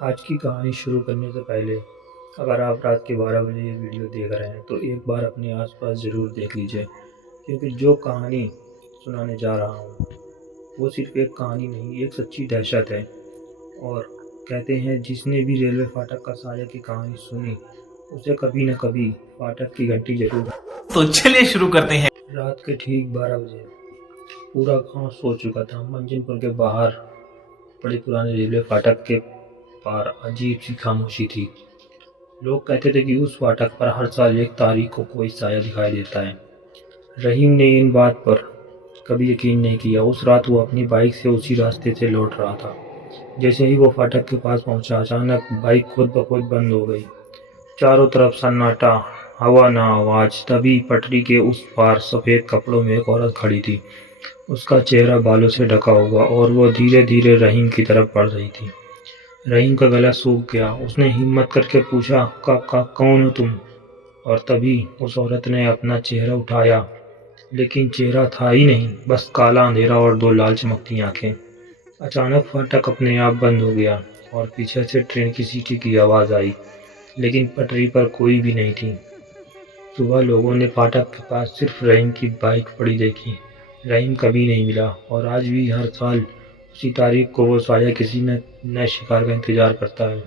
आज की कहानी शुरू करने से पहले अगर आप रात के 12 बजे ये वीडियो देख रहे हैं तो एक बार अपने आसपास ज़रूर देख लीजिए, क्योंकि जो कहानी सुनाने जा रहा हूँ वो सिर्फ एक कहानी नहीं, एक सच्ची दहशत है। और कहते हैं जिसने भी रेलवे फाटक का साया की कहानी सुनी उसे कभी न कभी फाटक की घंटी जरूर। तो चलिए शुरू करते हैं। रात के ठीक 12 बजे पूरा गांव सो चुका था। मंजिलपुर के बाहर बड़े पुराने रेलवे फाटक के पार अजीब सी खामोशी थी। लोग कहते थे कि उस फाटक पर हर साल एक तारीख को कोई साया दिखाई देता है। रहीम ने इन बात पर कभी यकीन नहीं किया। उस रात वो अपनी बाइक से उसी रास्ते से लौट रहा था। जैसे ही वो फाटक के पास पहुंचा, अचानक बाइक खुद ब खुद बंद हो गई। चारों तरफ सन्नाटा, हवा ना आवाज। तभी पटरी के उस पार सफेद कपड़ों में एक औरत खड़ी थी। उसका चेहरा बालों से ढका हुआ और वो धीरे धीरे रहीम की तरफ बढ़ रही थी। रहीम का गला सूख गया। उसने हिम्मत करके पूछा, का कौन हो तुम? और तभी उस औरत ने अपना चेहरा उठाया, लेकिन चेहरा था ही नहीं, बस काला अंधेरा और दो लाल चमकती आंखें। अचानक फाटक अपने आप बंद हो गया और पीछे से ट्रेन की सीटी की आवाज़ आई, लेकिन पटरी पर कोई भी नहीं थी। सुबह लोगों ने फाटक के पास सिर्फ रहीम की बाइक पड़ी देखी। रहीम कभी नहीं मिला और आज भी हर साल उसी तारीख को वो साया किसी न नए शिकार का इंतजार करता है।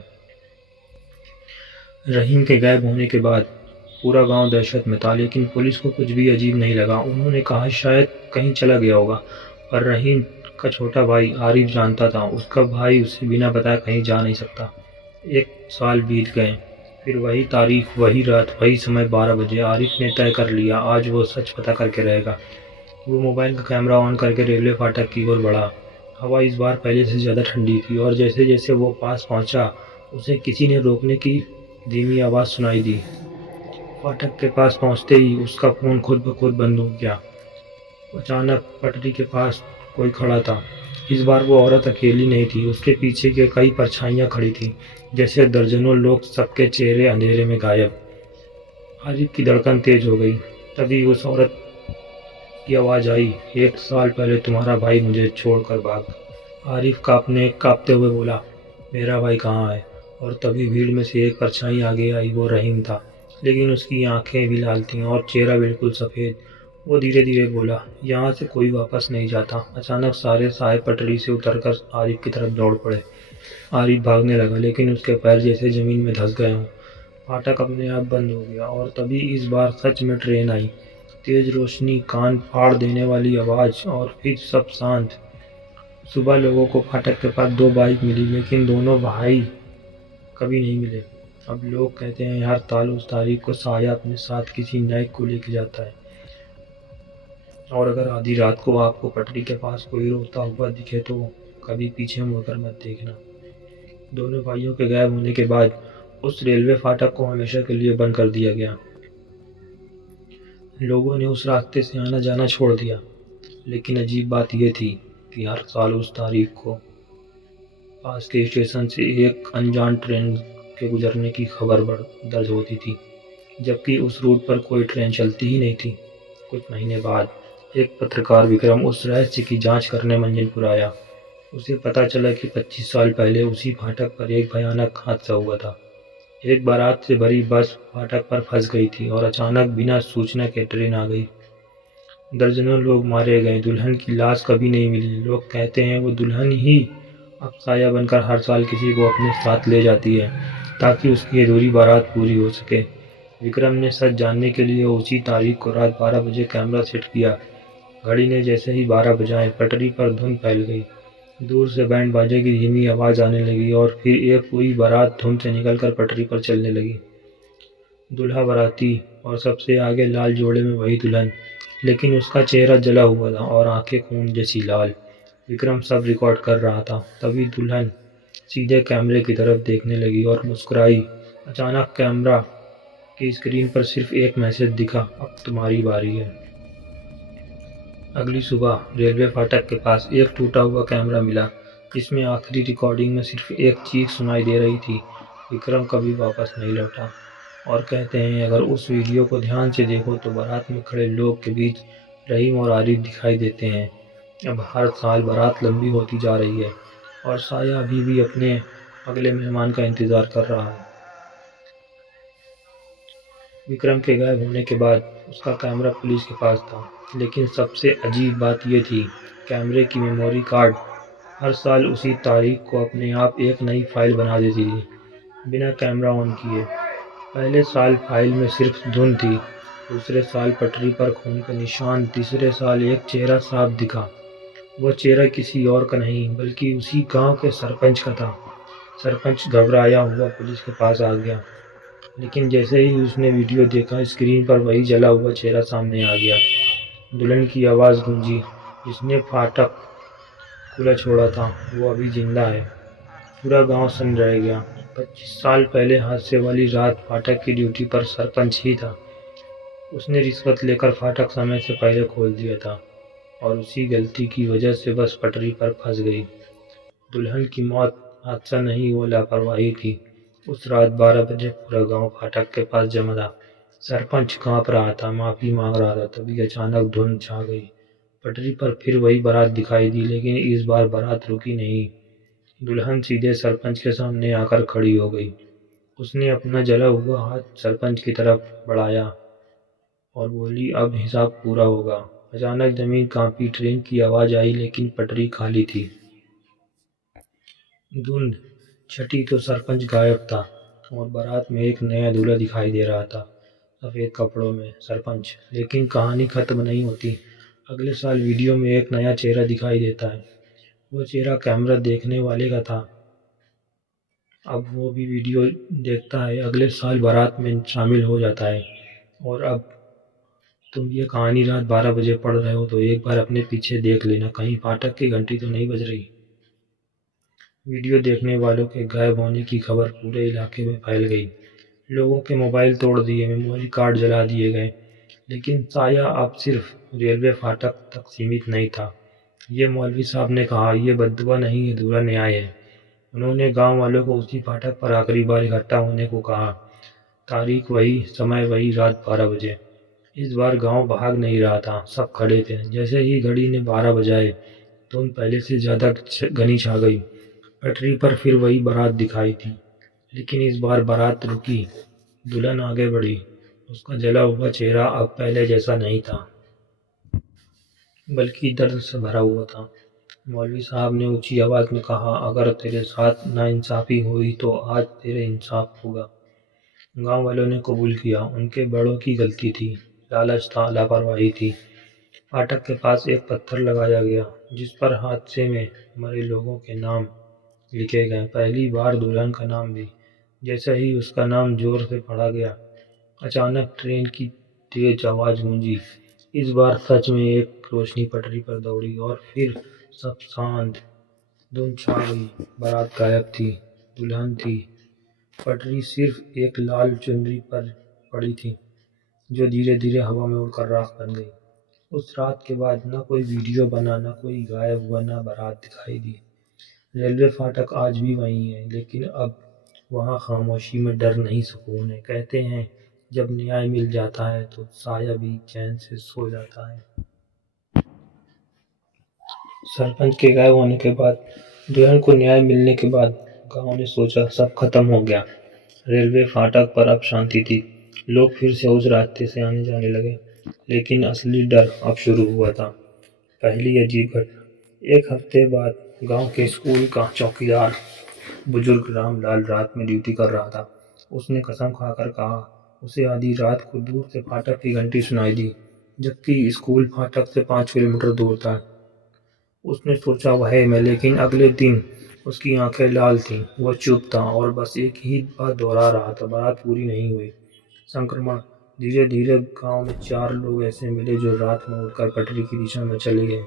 रहीम के गायब होने के बाद पूरा गांव दहशत में था, लेकिन पुलिस को कुछ भी अजीब नहीं लगा। उन्होंने कहा शायद कहीं चला गया होगा। पर रहीम का छोटा भाई आरिफ जानता था, उसका भाई उसे बिना बताए कहीं जा नहीं सकता। एक साल बीत गए, फिर वही तारीख, वही रात, वही समय, 12 बजे। आरिफ ने तय कर लिया, आज वो सच पता करके रहेगा। वो मोबाइल का कैमरा ऑन करके रेलवे फाटक की ओर बढ़ा। हवा इस बार पहले से ज़्यादा ठंडी थी और जैसे जैसे वो पास पहुंचा, उसे किसी ने रोकने की धीमी आवाज़ सुनाई दी। फाटक के पास पहुंचते ही उसका फ़ोन खुद ब खुद बंद हो गया। अचानक पटरी के पास कोई खड़ा था। इस बार वो औरत अकेली नहीं थी, उसके पीछे के कई परछाइयां खड़ी थीं, जैसे दर्जनों लोग, सबके चेहरे अंधेरे में गायब। आरिफ की धड़कन तेज हो गई। तभी उस औरत की आवाज़ आई, एक साल पहले तुम्हारा भाई मुझे छोड़कर भाग। आरिफ कांपते हुए बोला, मेरा भाई कहाँ है? और तभी भीड़ में से एक परछाई आगे आई। वो रहीम था, लेकिन उसकी आंखें भी लाल थीं और चेहरा बिल्कुल सफ़ेद। वो धीरे धीरे बोला, यहाँ से कोई वापस नहीं जाता। अचानक सारे साए पटरी से उतरकर आरिफ की तरफ दौड़ पड़े। आरिफ भागने लगा, लेकिन उसके पैर जैसे ज़मीन में धंस गए हों। फाटक अपने आप बंद हो गया और तभी इस बार सच में ट्रेन आई। तेज रोशनी, कान फाड़ देने वाली आवाज़ और फिर सब शांत। सुबह लोगों को फाटक के पास दो बाइक मिली, लेकिन दोनों भाई कभी नहीं मिले। अब लोग कहते हैं हर साल उस तारीख को साया अपने साथ किसी नए को लेके जाता है। और अगर आधी रात को आपको पटरी के पास कोई रोता हुआ दिखे तो कभी पीछे मुड़कर मत देखना। दोनों भाइयों के गायब होने के बाद उस रेलवे फाटक को हमेशा के लिए बंद कर दिया गया। लोगों ने उस रास्ते से आना जाना छोड़ दिया। लेकिन अजीब बात यह थी कि हर साल उस तारीख को पास के स्टेशन से एक अनजान ट्रेन के गुजरने की खबर दर्ज होती थी, जबकि उस रूट पर कोई ट्रेन चलती ही नहीं थी। कुछ महीने बाद एक पत्रकार विक्रम उस रहस्य की जांच करने मंजिलपुर आया। उसे पता चला कि 25 साल पहले उसी फाटक पर एक भयानक हादसा हुआ था। एक बारात से भरी बस फाटक पर फंस गई थी और अचानक बिना सूचना के ट्रेन आ गई। दर्जनों लोग मारे गए। दुल्हन की लाश कभी नहीं मिली। लोग कहते हैं वो दुल्हन ही अब साया बनकर हर साल किसी को अपने साथ ले जाती है, ताकि उसकी अधूरी बारात पूरी हो सके। विक्रम ने सच जानने के लिए उसी तारीख को रात 12 बजे कैमरा सेट किया। घड़ी ने जैसे ही 12 बजाए, पटरी पर धुंध फैल गई। दूर से बैंड बाजे की धीमी आवाज़ आने लगी और फिर एक पूरी बारात धुंध से निकलकर पटरी पर चलने लगी। दूल्हा, बाराती और सबसे आगे लाल जोड़े में वही दुल्हन, लेकिन उसका चेहरा जला हुआ था और आंखें खून जैसी लाल। विक्रम सब रिकॉर्ड कर रहा था। तभी दुल्हन सीधे कैमरे की तरफ देखने लगी और मुस्कुराई। अचानक कैमरा की स्क्रीन पर सिर्फ एक मैसेज दिखा, अब तुम्हारी बारी है। अगली सुबह रेलवे फाटक के पास एक टूटा हुआ कैमरा मिला, जिसमें आखिरी रिकॉर्डिंग में सिर्फ एक चीख सुनाई दे रही थी, विक्रम कभी वापस नहीं लौटा। और कहते हैं अगर उस वीडियो को ध्यान से देखो तो बारात में खड़े लोग के बीच रहीम और आरिफ दिखाई देते हैं। अब हर साल बारात लंबी होती जा रही है और साया अभी भी अपने अगले मेहमान का इंतज़ार कर रहा है। विक्रम के गायब होने के बाद उसका कैमरा पुलिस के पास था, लेकिन सबसे अजीब बात ये थी, कैमरे की मेमोरी कार्ड हर साल उसी तारीख को अपने आप एक नई फाइल बना देती थी, बिना कैमरा ऑन किए। पहले साल फाइल में सिर्फ धुन थी, दूसरे साल पटरी पर खून के निशान, तीसरे साल एक चेहरा साफ दिखा। वो चेहरा किसी और का नहीं बल्कि उसी गांव के सरपंच का था। सरपंच घबराया हुआ पुलिस के पास आ गया, लेकिन जैसे ही उसने वीडियो देखा, स्क्रीन पर वही जला हुआ चेहरा सामने आ गया। दुल्हन की आवाज़ गूंजी, जिसने फाटक खुला छोड़ा था वो अभी जिंदा है। पूरा गांव सन्न रह गया। 25 साल पहले हादसे वाली रात फाटक की ड्यूटी पर सरपंच ही था। उसने रिश्वत लेकर फाटक समय से पहले खोल दिया था और उसी गलती की वजह से बस पटरी पर फंस गई। दुल्हन की मौत हादसा नहीं, वो लापरवाही थी। उस रात 12 बजे पूरा गांव फाटक के पास जमा था। सरपंच कांप रहा था, माफी मांग रहा था, तभी अचानक धुंध छा गई। पटरी पर फिर वही बारात दिखाई दी, लेकिन इस बार बारात रुकी नहीं। दुल्हन सीधे सरपंच के सामने आकर खड़ी हो गई। उसने अपना जला हुआ हाथ सरपंच की तरफ बढ़ाया और बोली, अब हिसाब पूरा होगा। अचानक जमीन कांपी, ट्रेन की आवाज आई, लेकिन पटरी खाली थी। धुंध छठी तो सरपंच गायब था और बारात में एक नया दूल्हा दिखाई दे रहा था, सफेद कपड़ों में सरपंच। लेकिन कहानी खत्म नहीं होती। अगले साल वीडियो में एक नया चेहरा दिखाई देता है। वो चेहरा कैमरा देखने वाले का था। अब वो भी वीडियो देखता है, अगले साल बारात में शामिल हो जाता है। और अब तुम ये कहानी रात 12 बजे पढ़ रहे हो तो एक बार अपने पीछे देख लेना, कहीं फाटक की घंटी तो नहीं बज रही। वीडियो देखने वालों के गायब होने की खबर पूरे इलाके में फैल गई। लोगों के मोबाइल तोड़ दिए, मेमोरी कार्ड जला दिए गए। लेकिन साया अब सिर्फ रेलवे फाटक तक सीमित नहीं था। ये मौलवी साहब ने कहा, ये बद्दुआ नहीं है, दूल्हा न्याय है। उन्होंने गांव वालों को उसी फाटक पर आखिरी बार इकट्ठा होने को कहा। तारीख वही, समय वही, रात 12 बजे। इस बार गांव भाग नहीं रहा था, सब खड़े थे। जैसे ही घड़ी ने 12 बजाए, धुंध पहले से ज्यादा घनी छा गई। पटरी पर फिर वही बारात दिखाई थी, लेकिन इस बार बारात रुकी। दुल्हन आगे बढ़ी। उसका जला हुआ चेहरा अब पहले जैसा नहीं था, बल्कि दर्द से भरा हुआ था। मौलवी साहब ने ऊंची आवाज में कहा, अगर तेरे साथ नाइंसाफी हुई तो आज तेरे इंसाफ होगा। गांव वालों ने कबूल किया, उनके बड़ों की गलती थी, लालच था, लापरवाही थी। फाटक के पास एक पत्थर लगाया गया, जिस पर हादसे में मरे लोगों के नाम लिखे गए। पहली बार दुल्हन का नाम भी। जैसे ही उसका नाम जोर से पढ़ा गया, अचानक ट्रेन की तेज आवाज गूंजी। इस बार सच में एक रोशनी पटरी पर दौड़ी और फिर सब शांत। धुंध छा गई, बारात गायब थी, दुल्हन थी। पटरी सिर्फ एक लाल चुनरी पर पड़ी थी, जो धीरे धीरे हवा में उड़कर राख बन गई। उस रात के बाद न कोई वीडियो बना, न कोई गायब हुआ, न बारात दिखाई दी। रेलवे फाटक आज भी वही है, लेकिन अब वहाँ खामोशी में डर नहीं, सुकून है। कहते हैं, जब न्याय मिल जाता है तो साया भी चैन से सो जाता है। सरपंच के गायब होने के बाद, दुल्हन को न्याय मिलने के बाद गांव ने सोचा सब खत्म हो गया। रेलवे फाटक पर अब शांति थी। लोग फिर से उस रास्ते से आने जाने लगे। लेकिन असली डर अब शुरू हुआ था। पहली अजीब घटना। एक हफ्ते बाद गांव के स्कूल का चौकीदार बुजुर्ग रामलाल रात में ड्यूटी कर रहा था। उसने कसम खाकर कहा, उसे आधी रात को दूर से फाटक की घंटी सुनाई दी, जबकि स्कूल फाटक से 5 किलोमीटर दूर था। उसने सोचा वह मैं, लेकिन अगले दिन उसकी आंखें लाल थीं। वो चुप था और बस एक ही बात दोहरा रहा था, बारात पूरी नहीं हुई। संक्रमण। धीरे धीरे गांव में 4 लोग ऐसे मिले जो रात में उड़कर पटरी की दिशा में चले गए,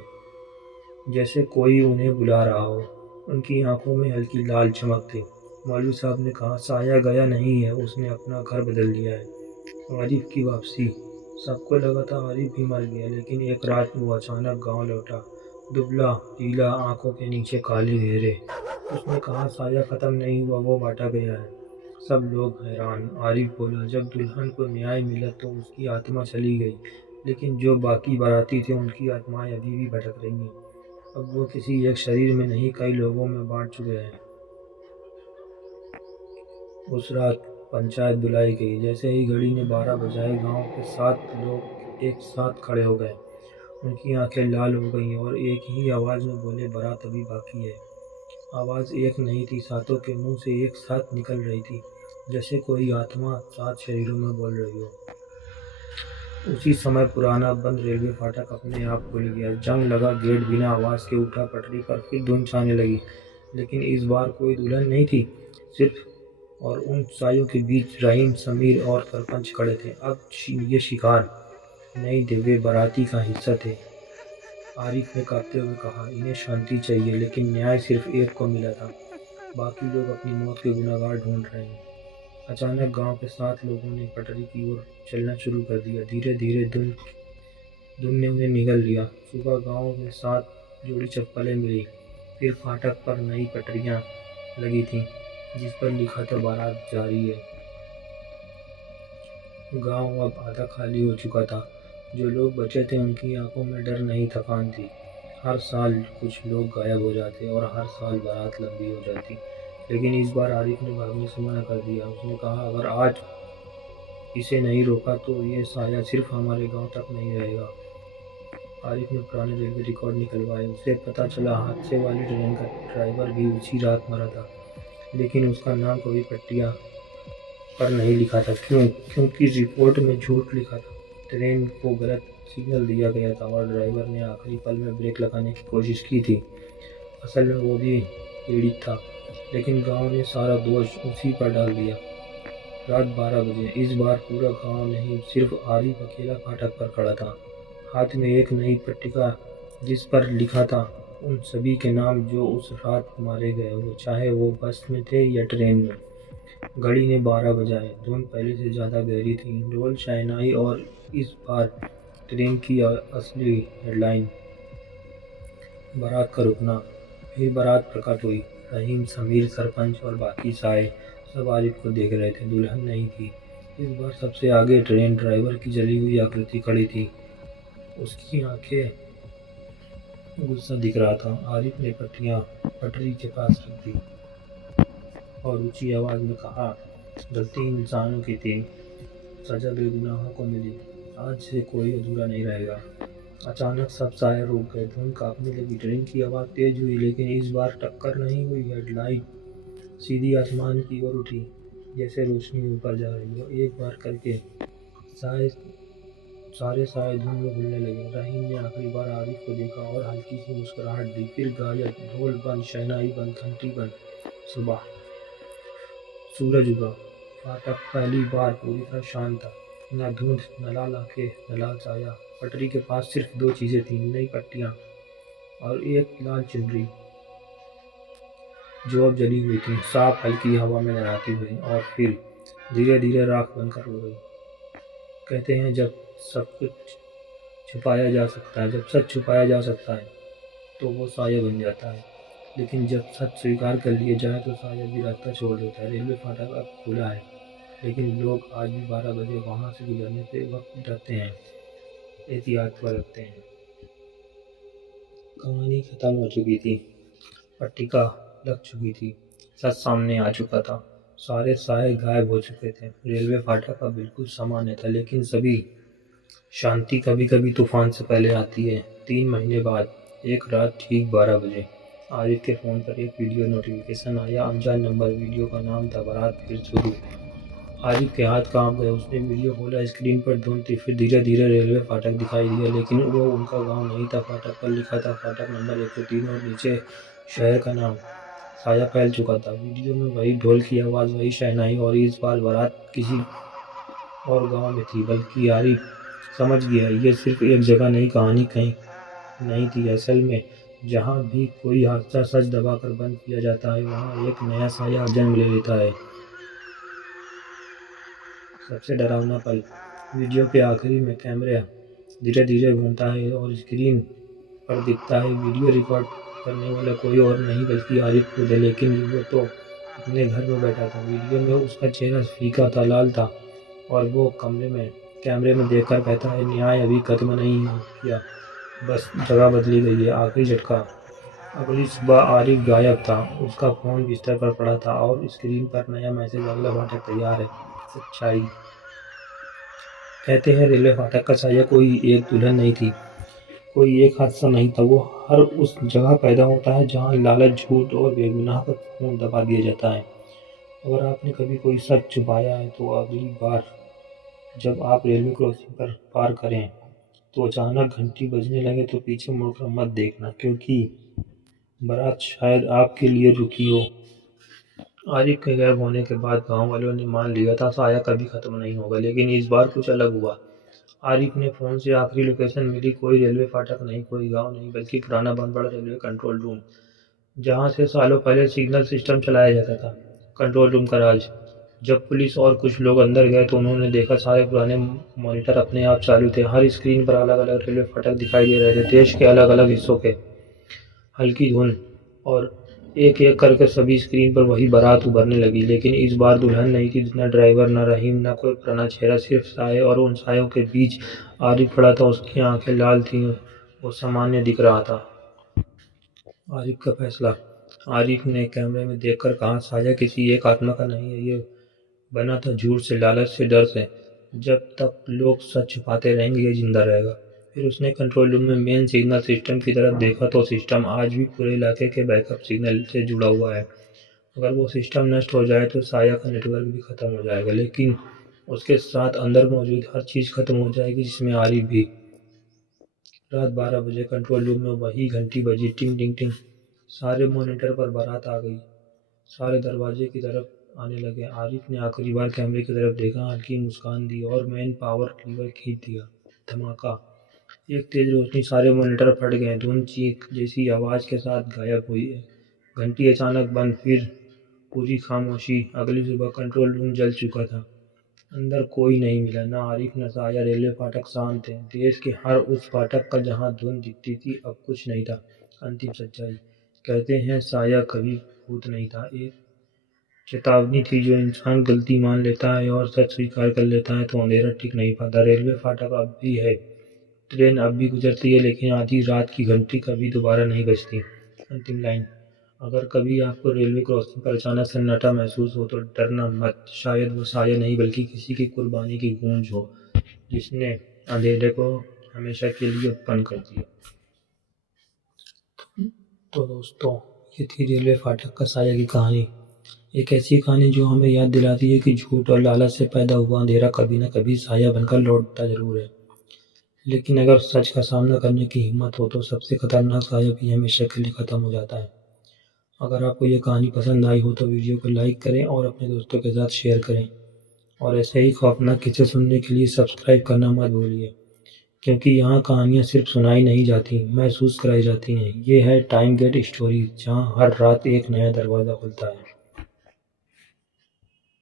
जैसे कोई उन्हें बुला रहा हो। उनकी आंखों में हल्की लाल चमक थी। मौलवी साहब ने कहा, साया गया नहीं है, उसने अपना घर बदल लिया है। आरिफ की वापसी। सबको लगा था आरिफ भी मर गया, लेकिन एक रात वो अचानक गांव लौटा। दुबला, पीला, आंखों के नीचे काले घेरे। उसने कहा, साया खत्म नहीं हुआ, वो बांटा गया है। सब लोग हैरान। आरिफ बोला, जब दुल्हन को न्याय मिला तो उसकी आत्मा चली गई, लेकिन जो बाकी बाराती थे उनकी आत्माएं अभी भी भटक रही हैं। अब वो किसी एक शरीर में नहीं, कई लोगों में बांट चुके हैं। उस रात पंचायत बुलाई गई। जैसे ही घड़ी ने 12 बजाए, गांव के 7 लोग एक साथ खड़े हो गए। उनकी आंखें लाल हो गईं और एक ही आवाज़ में बोले, बारात अभी बाकी है। आवाज़ एक नहीं थी, सातों के मुंह से एक साथ निकल रही थी, जैसे कोई आत्मा 7 शरीरों में बोल रही हो। उसी समय पुराना बंद रेलवे फाटक अपने आप खुल गया। जंग लगा गेट बिना आवाज़ के उठा। पटरी पर फिर धुंध छाने लगी, लेकिन इस बार कोई दुल्हन नहीं थी, सिर्फ और उन सायों के बीच रहीम, समीर और सरपंच खड़े थे। अब ये शिकार नहीं थे, वे बाराती का हिस्सा थे। आरिफ ने कांपते हुए कहा, इन्हें शांति चाहिए, लेकिन न्याय सिर्फ एक को मिला था। बाकी लोग अपनी मौत के गुनहगार ढूंढ रहे हैं। अचानक गांव के 7 लोगों ने पटरी की ओर चलना शुरू कर दिया। धीरे धीरे धुंध ने उन्हें निगल लिया। सुबह गांव में 7 जोड़ी चप्पलें मिली। फिर फाटक पर नई पटरियां लगी थीं, जिस पर लिखा था, बारात जारी है। गांव अब आधा खाली हो चुका था। जो लोग बचे थे उनकी आंखों में डर नहीं, थकान थी। हर साल कुछ लोग गायब हो जाते और हर साल बारात लंबी हो जाती, लेकिन इस बार आरिफ ने भागने से मना कर दिया। उसने कहा, अगर आज इसे नहीं रोका तो ये साया सिर्फ हमारे गांव तक नहीं रहेगा। आरिफ ने पुराने रेलवे रिकॉर्ड निकलवाए। उसे पता चला हादसे वाली ट्रेन का ड्राइवर भी उसी रात मरा था, लेकिन उसका नाम कभी पट्टिया पर नहीं लिखा था। क्योंकि रिपोर्ट में झूठ लिखा था। ट्रेन को गलत सिग्नल दिया गया था और ड्राइवर ने आखिरी पल में ब्रेक लगाने की कोशिश की थी। असल में वो भी पीड़ित था, लेकिन गांव ने सारा दोष उसी पर डाल दिया। रात 12 बजे। इस बार पूरा गांव नहीं, सिर्फ आरिफ अकेला फाटक पर खड़ा था, हाथ में एक नई पट्टिका जिस पर लिखा था उन सभी के नाम जो उस रात मारे गए, वो चाहे वो बस में थे या ट्रेन में। घड़ी ने 12 बजाए। धुंध पहले से ज़्यादा गहरी थी। ढोल, शहनाई और इस बार ट्रेन की असली हेडलाइन, बारात का रुकना। फिर बारात प्रकट हुई। रहीम, समीर, सरपंच और बाकी साए सब आरिफ को देख रहे थे। दुल्हन नहीं थी। इस बार सबसे आगे ट्रेन ड्राइवर की जली हुई आकृति खड़ी थी। उसकी आंखें गुस्सा दिख रहा था। आरिफ ने पट्टियां पटरी के पास रख दी और ऊंची आवाज में कहा, गलती इंसानों की थी, सजा बेगुनाहों को मिली। आज से कोई अधूरा नहीं रहेगा। अचानक सब साए रुक गए। धुंध कांपने लगी। ट्रेन की आवाज़ तेज हुई, लेकिन इस बार टक्कर नहीं हुई। हेडलाइन सीधी आसमान की ओर उठी, जैसे रोशनी ऊपर जा रही हो। एक बार करके सारे साए धुंध में घुलने लगे। रहीम ने आखिरी बार आरिफ को देखा और हल्की सी मुस्कुराहट दी। फिर गायब। ढोल बंद, शहनाई बंद, घंटी बंद। सुबह, सूरज उगा। फाटक पहली बार पूरी तरह शांत था। न धुंध, न लाल आंखें, न लाल साया। पटरी के पास सिर्फ 2 चीजें थीं, नई पट्टियां और एक लाल चुनरी जो अब जली हुई थी, साफ हल्की हवा में लहराती हुई और फिर धीरे धीरे राख बनकर उड़ गई। कहते हैं जब सब कुछ छुपाया जा सकता है, जब सच छुपाया जा सकता है तो वो साया बन जाता है, लेकिन जब सच स्वीकार कर लिया जाए तो साया भी रास्ता छोड़ देता है। रेलवे फाटक अब खुला है, लेकिन लोग आज भी 12 बजे वहाँ से गुजरने से वक्त डरते हैं, एहतियात बरतते हैं। कहानी खत्म हो चुकी थी, पट्टिका लग चुकी थी, सच सामने आ चुका था। सारे साए गायब हो चुके थे। रेलवे फाटक अब बिल्कुल सामान्य था, लेकिन सभी शांति कभी कभी तूफान से पहले आती है। 3 महीने बाद एक रात ठीक 12 बजे आरिफ के फ़ोन पर एक वीडियो नोटिफिकेशन आया। अनजान नंबर। वीडियो का नाम था, बारात फिर शुरू। आरिफ के हाथ कांप गए। उसने वीडियो खोला। स्क्रीन पर धुंध थी। फिर धीरे धीरे रेलवे फाटक दिखाई दिया, लेकिन वो उनका गांव नहीं था। फाटक पर लिखा था फाटक नंबर 103 और नीचे शहर का नाम। साया फैल चुका था। वीडियो में वही ढोल की आवाज़, वही शहनाई, और इस बार बारात किसी और गांव में थी। बल्कि आरिफ समझ गया, ये सिर्फ एक जगह नई कहानी कहीं नहीं थी। असल में जहाँ भी कोई हादसा सच दबाकर बंद किया जाता है, वहाँ एक नया साया जन्म ले लेता है। सबसे डरावना पल, वीडियो के आखिरी में कैमरा धीरे धीरे घूमता है और स्क्रीन पर दिखता है वीडियो रिकॉर्ड करने वाला कोई और नहीं बल्कि आरिफ खुद है, लेकिन वो तो अपने घर में बैठा था। वीडियो में उसका चेहरा फीका था, लाल था, और वो कैमरे में देखकर कहता है, न्याय अभी खत्म नहीं किया, बस जगह बदली गई है। आखिरी झटका, अगली सुबह आरिफ गायब था। उसका फ़ोन बिस्तर पर पड़ा था और स्क्रीन पर नया मैसेज, अगला फाटक तैयार है। सच्चाई। कहते हैं रेलवे फाटक का साया कोई एक दुल्हन नहीं थी, कोई एक हादसा नहीं था। वो हर उस जगह पैदा होता है जहाँ लालच, झूठ और बेगुनाह का खून दबा दिया जाता है। अगर आपने कभी कोई सच छुपाया है तो अगली बार जब आप रेलवे क्रॉसिंग पर पार करें तो अचानक घंटी बजने लगे तो पीछे मुड़कर मत देखना, क्योंकि बारात शायद आपके लिए रुकी हो। आरिफ के गायब होने के बाद गांव वालों ने मान लिया था साया कभी खत्म नहीं होगा, लेकिन इस बार कुछ अलग हुआ। आरिफ ने फ़ोन से आखिरी लोकेशन मिली, कोई रेलवे फाटक नहीं, कोई गांव नहीं, बल्कि पुराना बंद पड़ा रेलवे कंट्रोल रूम, जहां से सालों पहले सिग्नल सिस्टम चलाया जाता था। कंट्रोल रूम का राज। जब पुलिस और कुछ लोग अंदर गए तो उन्होंने देखा सारे पुराने मॉनिटर अपने आप चालू थे। हर स्क्रीन पर अलग अलग रेलवे फाटक दिखाई दे रहे थे, देश के अलग अलग हिस्सों के। हल्की धुन और एक एक करके सभी स्क्रीन पर वही बारात उभरने लगी, लेकिन इस बार दुल्हन नहीं थी। न ड्राइवर, न रहीम, न कोई पुराना चेहरा, सिर्फ साए, और उन सायों के बीच आरिफ खड़ा था। उसकी आंखें लाल थीं, वो सामान्य दिख रहा था। आरिफ का फैसला। आरिफ ने कैमरे में देखकर कहा, साया किसी एक आत्मा का नहीं है, ये बना था झूठ से, लालच से, डर से। जब तक लोग सच छुपाते रहेंगे ये जिंदा रहेगा। फिर उसने कंट्रोल रूम में मेन सिग्नल सिस्टम की तरफ देखा तो सिस्टम आज भी पूरे इलाके के बैकअप सिग्नल से जुड़ा हुआ है। अगर वो सिस्टम नष्ट हो जाए तो साया का नेटवर्क भी खत्म हो जाएगा, लेकिन उसके साथ अंदर मौजूद हर चीज़ खत्म हो जाएगी, जिसमें आरिफ भी। रात 12 बजे कंट्रोल रूम में वही घंटी बजी, टिंग टिंग टिंग। सारे मॉनिटर पर बारात आ गई, सारे दरवाजे की तरफ आने लगे। आरिफ ने आखिरी बार कैमरे की तरफ देखा, हल्की मुस्कान दी और मेन पावर लीवर खींच दिया। धमाका। एक तेज रोशनी, सारे मॉनिटर फट गए, धुन चीख जैसी आवाज़ के साथ गायब हुई है। घंटी अचानक बंद, फिर पूरी खामोशी। अगली सुबह कंट्रोल रूम जल चुका था, अंदर कोई नहीं मिला, ना आरिफ न साया। रेलवे फाटक शांत थे, देश के हर उस फाटक का जहाँ धुन दिखती थी अब कुछ नहीं था। अंतिम सच्चाई। कहते हैं साया कभी भूत नहीं था, एक चेतावनी थी। जो इंसान गलती मान लेता है और सच स्वीकार कर लेता है तो अंधेरा टिक नहीं पाता। रेलवे फाटक अब भी है, ट्रेन अब भी गुजरती है, लेकिन आधी रात की घंटी कभी दोबारा नहीं बजती। अंतिम लाइन। अगर कभी आपको रेलवे क्रॉसिंग पर अचानक सन्नाटा महसूस हो तो डरना मत। शायद वो साया नहीं बल्कि किसी की कुर्बानी की गूंज हो, जिसने अंधेरे को हमेशा के लिए उत्पन्न कर दिया। तो दोस्तों, ये थी रेलवे फाटक का साया की कहानी। एक ऐसी कहानी जो हमें याद दिलाती है कि झूठ और लालच से पैदा हुआ अंधेरा कभी न कभी साया बनकर लौटता जरूर है। लेकिन अगर सच का सामना करने की हिम्मत हो तो सबसे खतरनाक साया भी हमेशा के लिए खत्म हो जाता है। अगर आपको ये कहानी पसंद आई हो तो वीडियो को लाइक करें और अपने दोस्तों के साथ शेयर करें। और ऐसे ही खौफनाक किस्से सुनने के लिए सब्सक्राइब करना मत भूलिए, क्योंकि यहाँ कहानियाँ सिर्फ सुनाई नहीं जाती, महसूस कराई जाती हैं। ये है टाइम गेट स्टोरी, जहाँ हर रात एक नया दरवाज़ा खुलता है।